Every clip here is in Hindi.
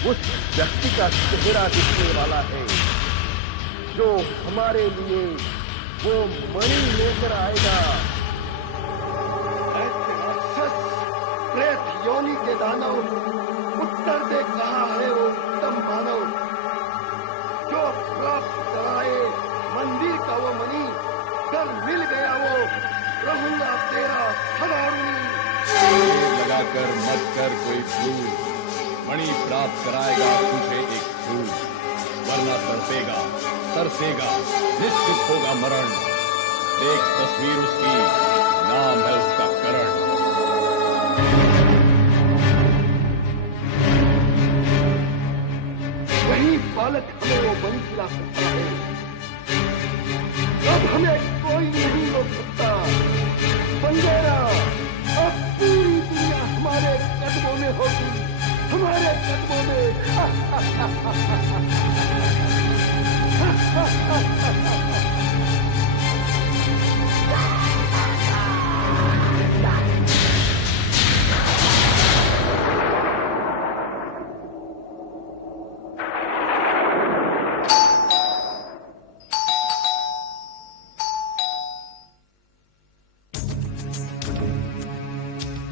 उस व्यक्ति का चेहरा दिखने वाला है जो हमारे लिए वो मणि लेकर आएगा। ऐसे राक्षस प्रेत योनि के दानव, उत्तर दे कहा है वो उत्तम मानव, जो प्राप्त कराए मंदिर का वो मणि, कर मिल गया वो रहूंगा तेरा सदा ऋणी। लगाकर मत कर कोई फूल, मणि प्राप्त कराएगा तुझे एक फूल, वरना तड़पेगा तरसेगा निश्चित होगा मरण। देख तस्वीर उसकी, नाम है उसका करण। वही बालक हमें वो बन खिला सकता है, अब हमें कोई नहीं रोक सकता। बंदेरा अब पूरी दुनिया हमारे कदमों में होगी, हमारे कदमों में।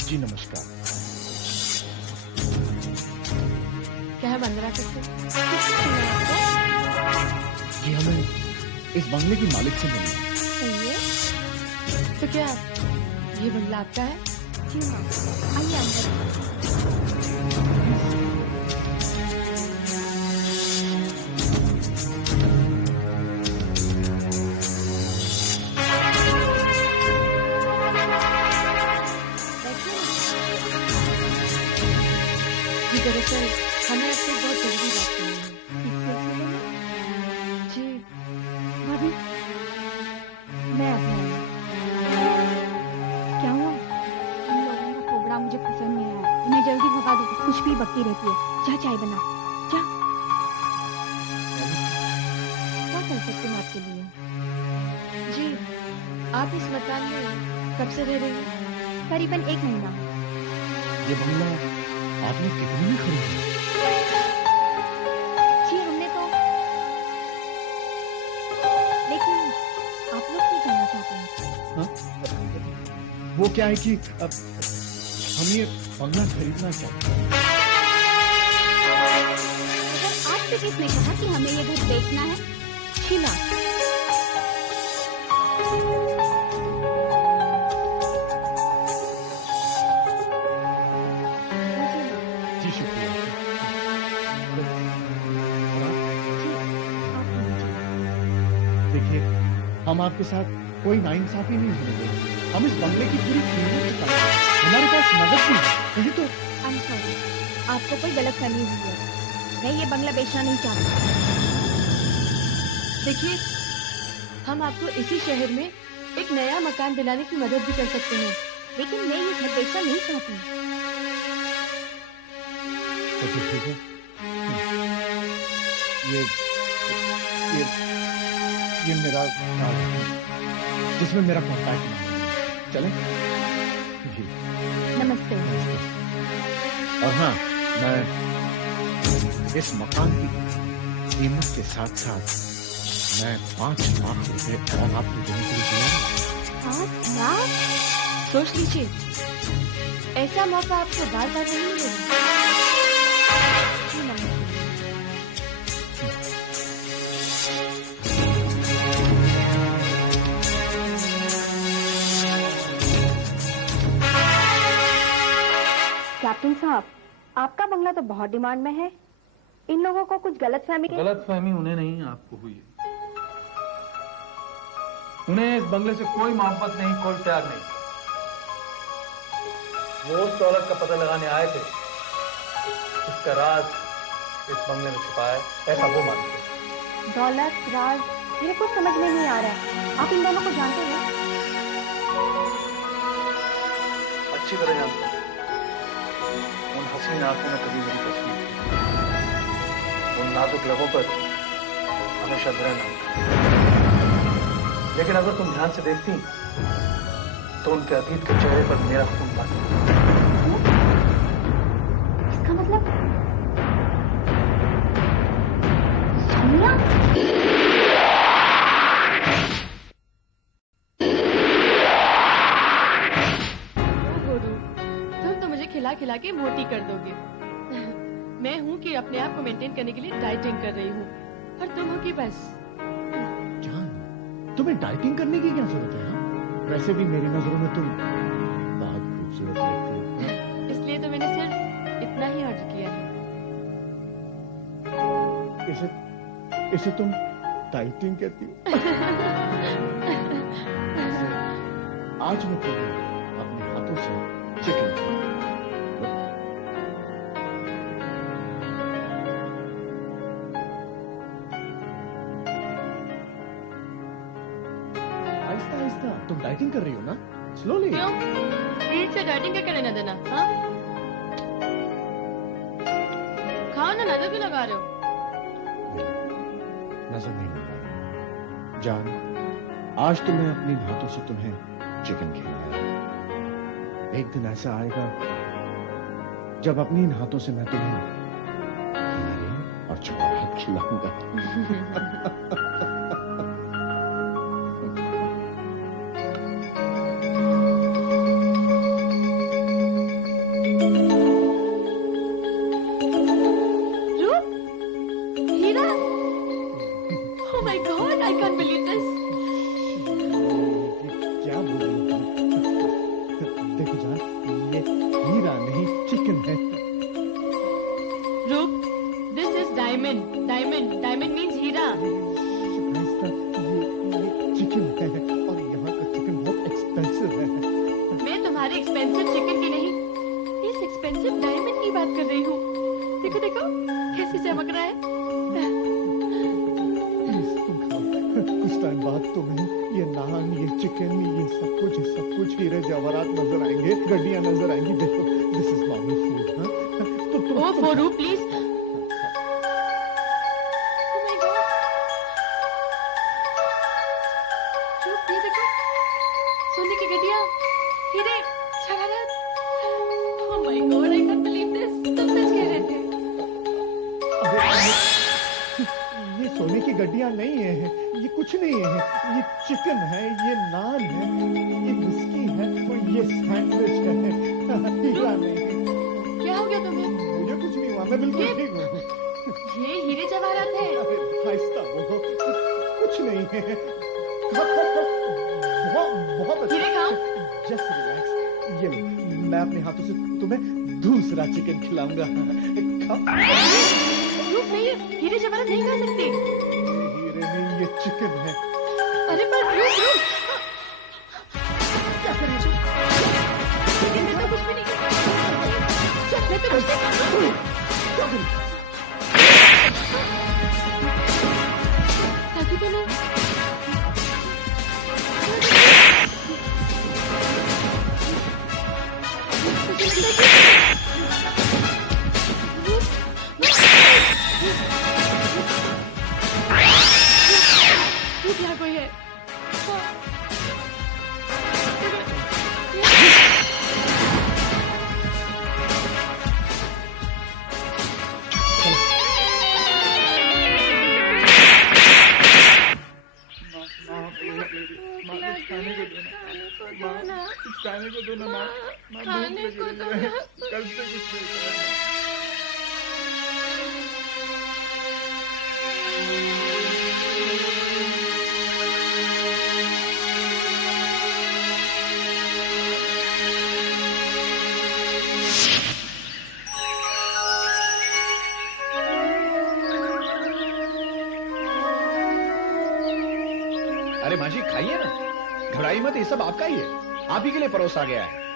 जी नमस्कार। क्या है बंदरा करते? जी हमें इस बंगले की मालिक से मिलना। सही है। तो क्या ये बंगला आपका है? जी हाँ, आइए अंदर। दरअसल हमें आपसे बहुत जल्दी बात करनी है। जी भाभी, मैं अब आई। क्या हुआ? इन लोगों का प्रोग्राम मुझे पसंद नहीं आया, इन्हें जल्दी भगा दो। कुछ भी बकती रहती है। जा चाय बना, जा। क्या कर सकते हैं आपके लिए? जी, आप इस मकान में कब से रह रही हैं? करीबन 1 महीना। ये बंगला आपने कितने में खरीदा? जी हमने तो, लेकिन आप लोग क्यों जाना चाहते हैं? हाँ? वो क्या है कि अब हम ये बंगला खरीदना चाहते हैं। अगर आपसे किसने कहा कि हमें ये घर बेचना है? शीला, जी शुक्रिया। देखिए, हम आपके साथ कोई नाइंसाफी नहीं होने देंगे। हम इस बंगले की पूरी कीमत चुकाएंगे। हमारे पास नकद भी है, कहीं तो। I'm sorry, आपको कोई गलतफहमी हुई है। मैं ये बंगला बेचना नहीं चाहती। देखिए, हम आपको इसी शहर में एक नया मकान दिलाने की मदद भी कर सकते हैं। लेकिन मैं ये घर बेचना नहीं चाहती। तो ठीक है। ये मेरा कार्ड है, जिसमें मेरा कॉन्टैक्ट नंबर है। चलें? जी। नमस्ते। और हाँ, मैं इस मकान की कीमत के साथ साथ मैं 5 लाख रुपए और आपको देने के लिए तैयार हूं। 5 लाख? सोच लीजिए, ऐसा मौका आपको बार बार नहीं मिलेगा। जी नमस्ते। कैप्टन साहब, आपका बंगला तो बहुत डिमांड में है। इन लोगों को कुछ गलतफहमी गलतफहमी उन्हें नहीं, आपको हुई है। उन्हें इस बंगले से कोई मोहब्बत नहीं, कोई प्यार नहीं। वो उस दौलत का पता लगाने आए थे इसका राज इस बंगले में छुपा है, ऐसा वो मानते हैं। दौलत, राज, मेरे कुछ समझ में नहीं आ रहा है। आप इन दोनों को जानते हैं? अच्छी तरह जानते हैं। उन हसीन आंखों में कभी मेरी तस्वीर थी, उन नाजुक लबों पर हमेशा मेरा नाम था। लेकिन अगर तुम ध्यान से देखती तो उनके अतीत के चेहरे पर मेरा खून बाकी। इसका मतलब खिला खिला के मोटी कर दोगे। मैं हूँ कि अपने आप को मेंटेन करने के लिए डाइटिंग कर रही हूँ, और तुम हो कि बस। जान, तुम्हें डाइटिंग करने की क्या जरूरत है? हाँ? वैसे भी मेरी नजरों में तुम बहुत खूबसूरत लगती हो। इसलिए तो मैंने सिर्फ इतना ही ऑर्डर किया है। इसे तुम डाइटिंग कहती हो? आज मैं तुम्हें अपने हाथों से चिकन खिलाऊंगा। आहिस्ता आहिस्ता, तुम डाइटिंग कर रही हो ना? स्लोली। क्यों? ईट से डाइटिंग क्या करने देना? हाँ, खाओ ना, नजर क्यों लगा रहे हो? नजर नहीं लगा रहा। जान, आज तो मैं अपने हाथों से तुम्हें चिकन खिलाया। एक दिन ऐसा आएगा जब अपनी इन हाथों से मैं तुम्हें हीरे और जवाहरात खिलाऊंगा। अरे माजी खाइए ना, घबराइए मत, ये सब आपका ही है, आप ही के लिए परोसा गया है।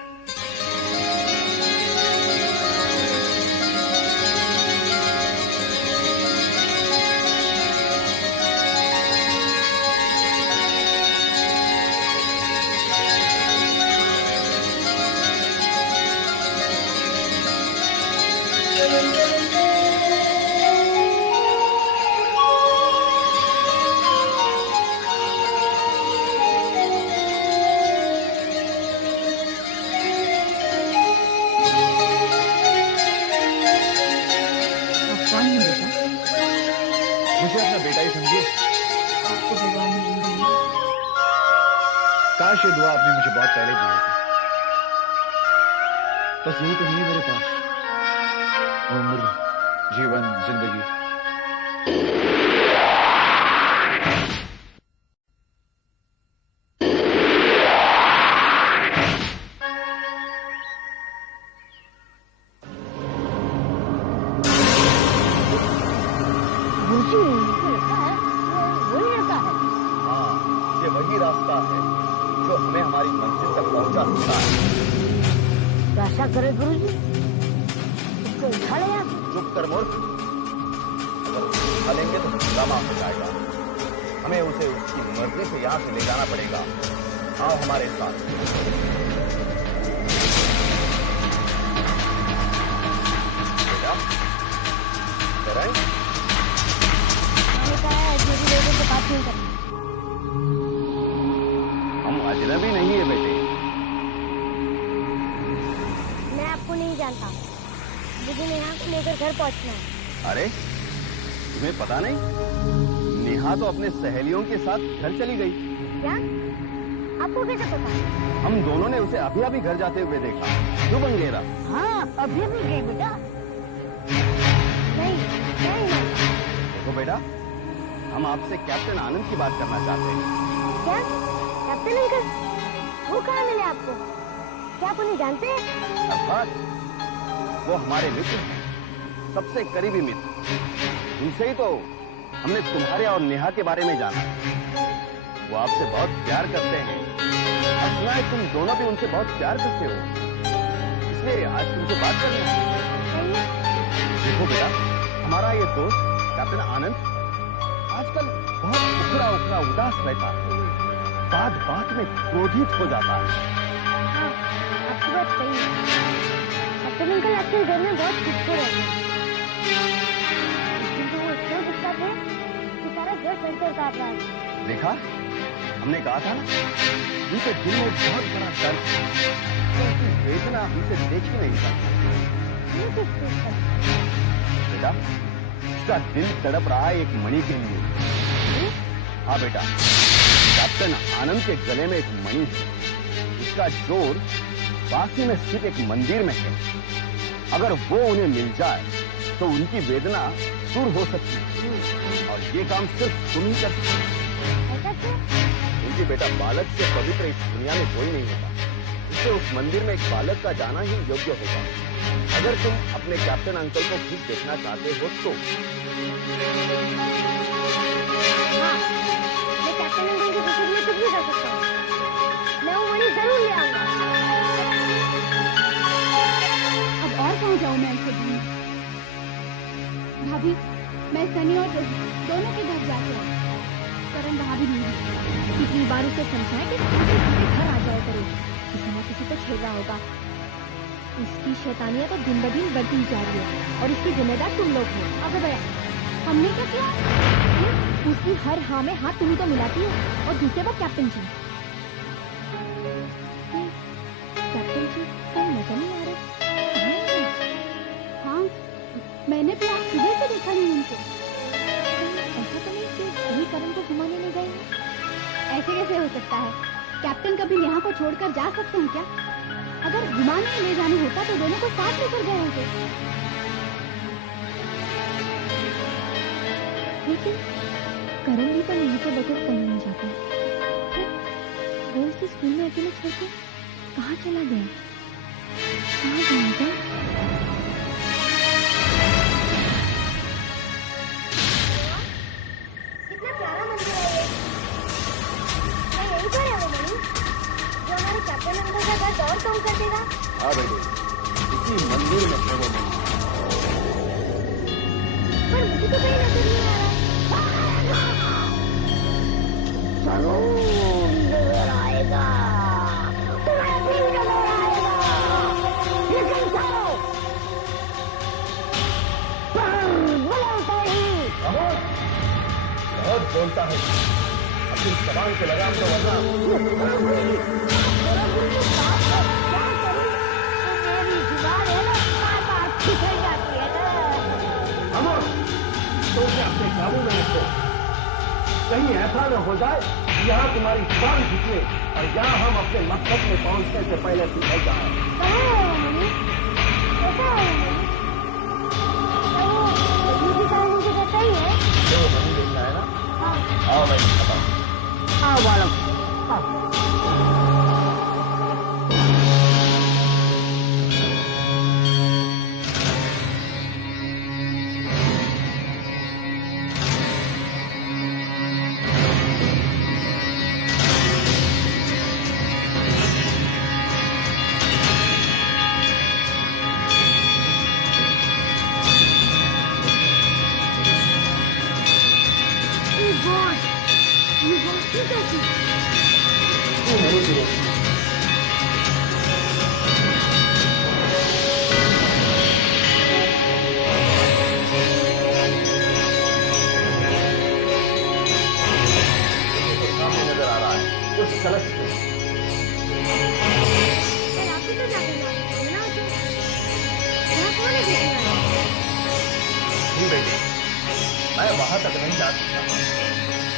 काश ये दुआ आपने मुझे बहुत पहले दी होती। बस यही तो नहीं है मेरे पास, उम्र, जीवन, जिंदगी। वही रास्ता है जो हमें हमारी मंजिल तक पहुंचा सकता है। ऐसा करे गुरुजी, इसको उठा ले आप। चुप कर मूर्ख, अगर उठा लेंगे तो हंगामा हो जाएगा। हमें उसे उसकी मर्जी से यहाँ से ले जाना पड़ेगा। आओ हमारे साथ। बेटा, लोगों से बात नहीं करनी। हम अजनबी नहीं है बेटे। मैं आपको नहीं जानता, मुझे नेहा को लेकर घर पहुंचना है। अरे तुम्हें पता नहीं, नेहा तो अपने सहेलियों के साथ घर चली गई। क्या? आपको कैसे पता? हम दोनों ने उसे अभी अभी घर जाते हुए देखा। क्यों बंगेरा? हाँ, अभी अभी गए बेटा। नहीं नहीं। देखो बेटा, हम आपसे कैप्टन आनंद की बात करना चाहते हैं। क्या? Captain uncle? वो कहाँ मिले आपको? क्या आप उन्हें जानते हैं? अर्थात वो हमारे मित्र हैं, सबसे करीबी मित्र। उनसे ही तो हमने तुम्हारे और नेहा के बारे में जाना। वो आपसे बहुत प्यार करते हैं। अब सुना है तुम दोनों भी उनसे बहुत प्यार करते हो, इसलिए आज तुमसे बात करनी है। देखो बेटा, हमारा ये दोस्त कैप्टन आनंद आजकल बहुत उखड़ा उखड़ा उदास रहता है, बात बात में क्रोधित हो जाता है। हाँ, आपकी बात सही है। कैप्टन अंकल आपके घर में बहुत खुश हो रहे हैं। लेकिन वो इतना गुस्सा थे कि सारा घर सर काट रहा है। देखा, हमने कहा था ना, उनके दिल में बहुत बड़ा दर्द है, तो उनकी वेदना हमसे देख ही नहीं सकती। बेटा, उसका दिल तड़प रहा है एक मणि के लिए। हाँ बेटा, कैप्टन आनंद के गले में एक मणि है, जिसका जोर बासी में स्थित एक मंदिर में है। अगर वो उन्हें मिल जाए तो उनकी वेदना दूर हो सकती है, और ये काम सिर्फ तुम ही कर सकते हो। क्योंकि बेटा, बालक से पवित्र इस दुनिया में कोई नहीं होता, इसलिए उस मंदिर में एक बालक का जाना ही योग्य होगा। अगर तुम अपने कैप्टन अंकल को खुद देखना चाहते हो तो। हाँ, मैं कैप्टन अंकल की खुशी में कुछ भी कर सकता हूँ। मैं वो मणि जरूर ले आऊंगा। अब और कहाँ जाऊँ मैं ऐसे भी? भाभी, मैं सनी और दोनों के घर जाके आऊँ। करण वहाँ भी नहीं है। कितनी बार उसे समझाया कि घर आ जाया करो, किसी न किसी को छेड़ा होगा। इसकी शैतानियां तो दिन ब दिन बढ़ती ही जा रही है, और इसकी जिम्मेदार तुम लोग हो। अब भैया, हमने क्या किया? उसकी हर हाँ में हाथ तुम्ही तो मिलाती हो, और दूसरे बार कैप्टन जी। कैप्टन जी कहीं नजर नहीं आ रहे। हाँ, मैंने भी आज सुबह से देखा नहीं उनको। ऐसा तो नहीं कि वही करण को घुमाने ले गए हैं। ऐसे कैसे हो सकता है? कैप्टन कभी नेहा को छोड़कर जा सकते हैं क्या? अगर घुमाने ले जाने होता तो दोनों को साथ लेकर गए होते। लेकिन करण भी तो नेहा के बगैर कहीं नहीं जाता। वो उसे स्कूल में अकेले छोड़कर कहाँ चला गया? कहाँ जाएगा? कितना प्यारा मंदिर है ये। क्या यही पर है वो मणि जो हमारे कैप्टन अंकल का घर और कम कर देगा? हाँ बेटे, इसी मंदिर में है वो मणि। पर मुझे तो कहीं नजर नहीं आ रहा। जरूर नजर आएगा, तुम्हें भी नजर आएगा। लेकिन जाओ, बोलता ही बहुत बोलता है, अपनी जबान से लगाम तो वरना। मेरी जुबान है ना, बार-बार फिसल जाती है ना। अमर, तो उसे अपने काबू में रखो। कहीं ऐसा न हो जाए कि यहाँ तुम्हारी जान घुसे और यहाँ हम अपने मकसद में पहुँचने से पहले फिसल जाए। कहाँ है वो मणि? कैसा है वो मणि? क्या वो अभी भी कहानी के जैसा ही है? जो मणि देखना है ना, हाँ। आओ मैं दिखाता हूँ। आओ बालक, आओ। मैं वहां तक नहीं जा सकता।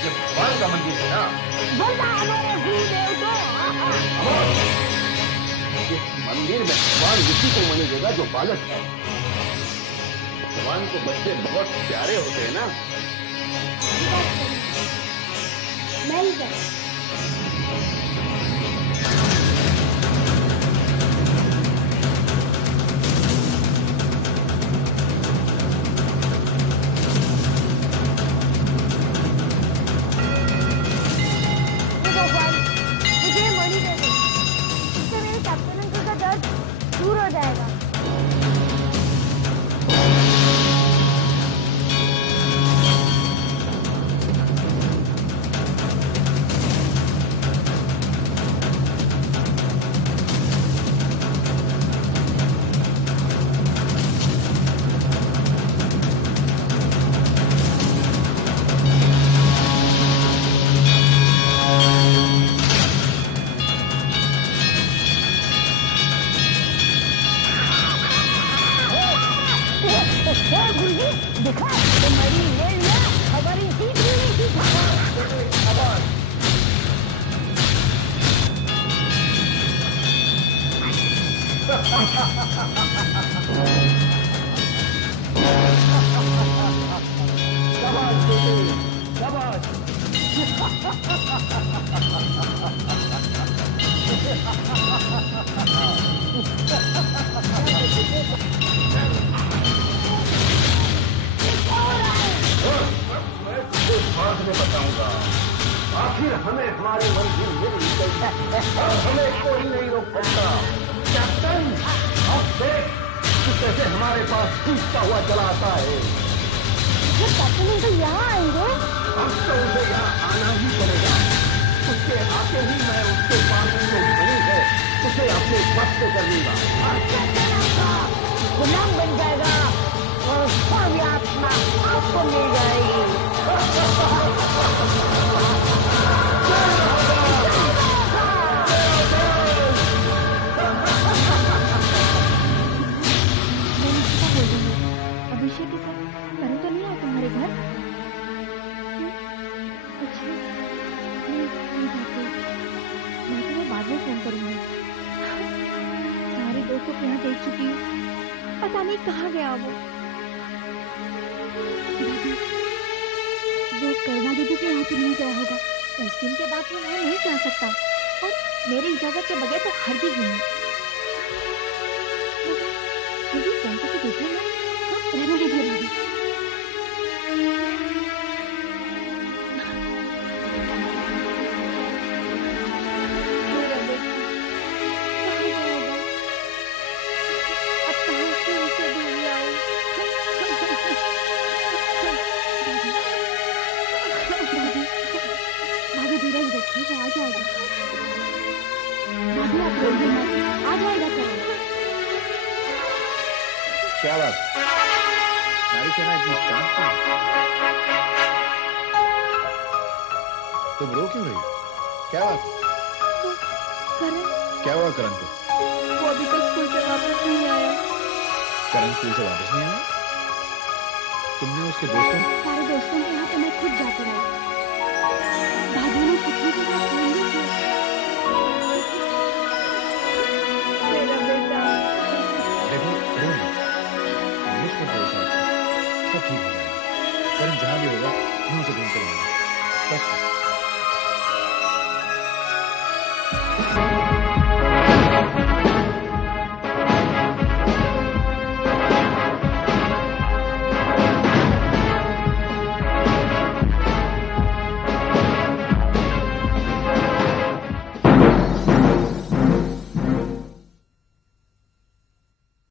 ये भगवान का मंदिर है ना। इस मंदिर में भगवान उसी को मणि देगा जो बालक है। भगवान को बच्चे बहुत प्यारे होते हैं ना। नहीं कर। दूर हो जाएगा। बताऊंगा आखिर हमें हमारी मंजिल मिल गई और हमें कोई नहीं रोक सकता। कैप्टन, अब देख कैसे हमारे पास टूटता हुआ चला आता है। कैप्टन तो यहाँ आएंगे। अब तो उसे यहाँ आना ही पड़ेगा। उसके आके ही मैं उसके पास जो बनी है उसे अपने बस से कर लूंगा। गुलाम बन जाएगा और सब आत्मा आपको मिल जाएगी। अभिषेक के साथ करण तो नहीं आया तुम्हारे घर? अच्छा, मैं तुम्हें बाद में फोन करूंगी। सारे दोस्तों को यहाँ देख चुकी हूँ, पता नहीं कहाँ गया वो। वो करुणा दीदी के यहाँ तो नहीं गया होगा। उस दिन के बाद वो वहाँ नहीं जा सकता और मेरी इजाजत के बगैर तो हरगिज़ नहीं। मुझे फोन करके देखूँ ना। हाँ, रहने दीजिए भाभी। अब कहाँ से उसे ढूंढ आऊं? भाभी धीरज रखिए, वो आ जाएगा। भाभी आप रोइए मत, आ जाएगा करण। क्या बात, नारी सेना इतनी शांत है? तुम रो क्यों रही? क्या बात? करण, क्या हुआ करण को? वो अभी तक स्कूल से वापस नहीं आया। करण स्कूल से वापस नहीं आया? तुमने उसके दोस्तों सारे दोस्तों के यहाँ तो मैं खुद जाकर आई।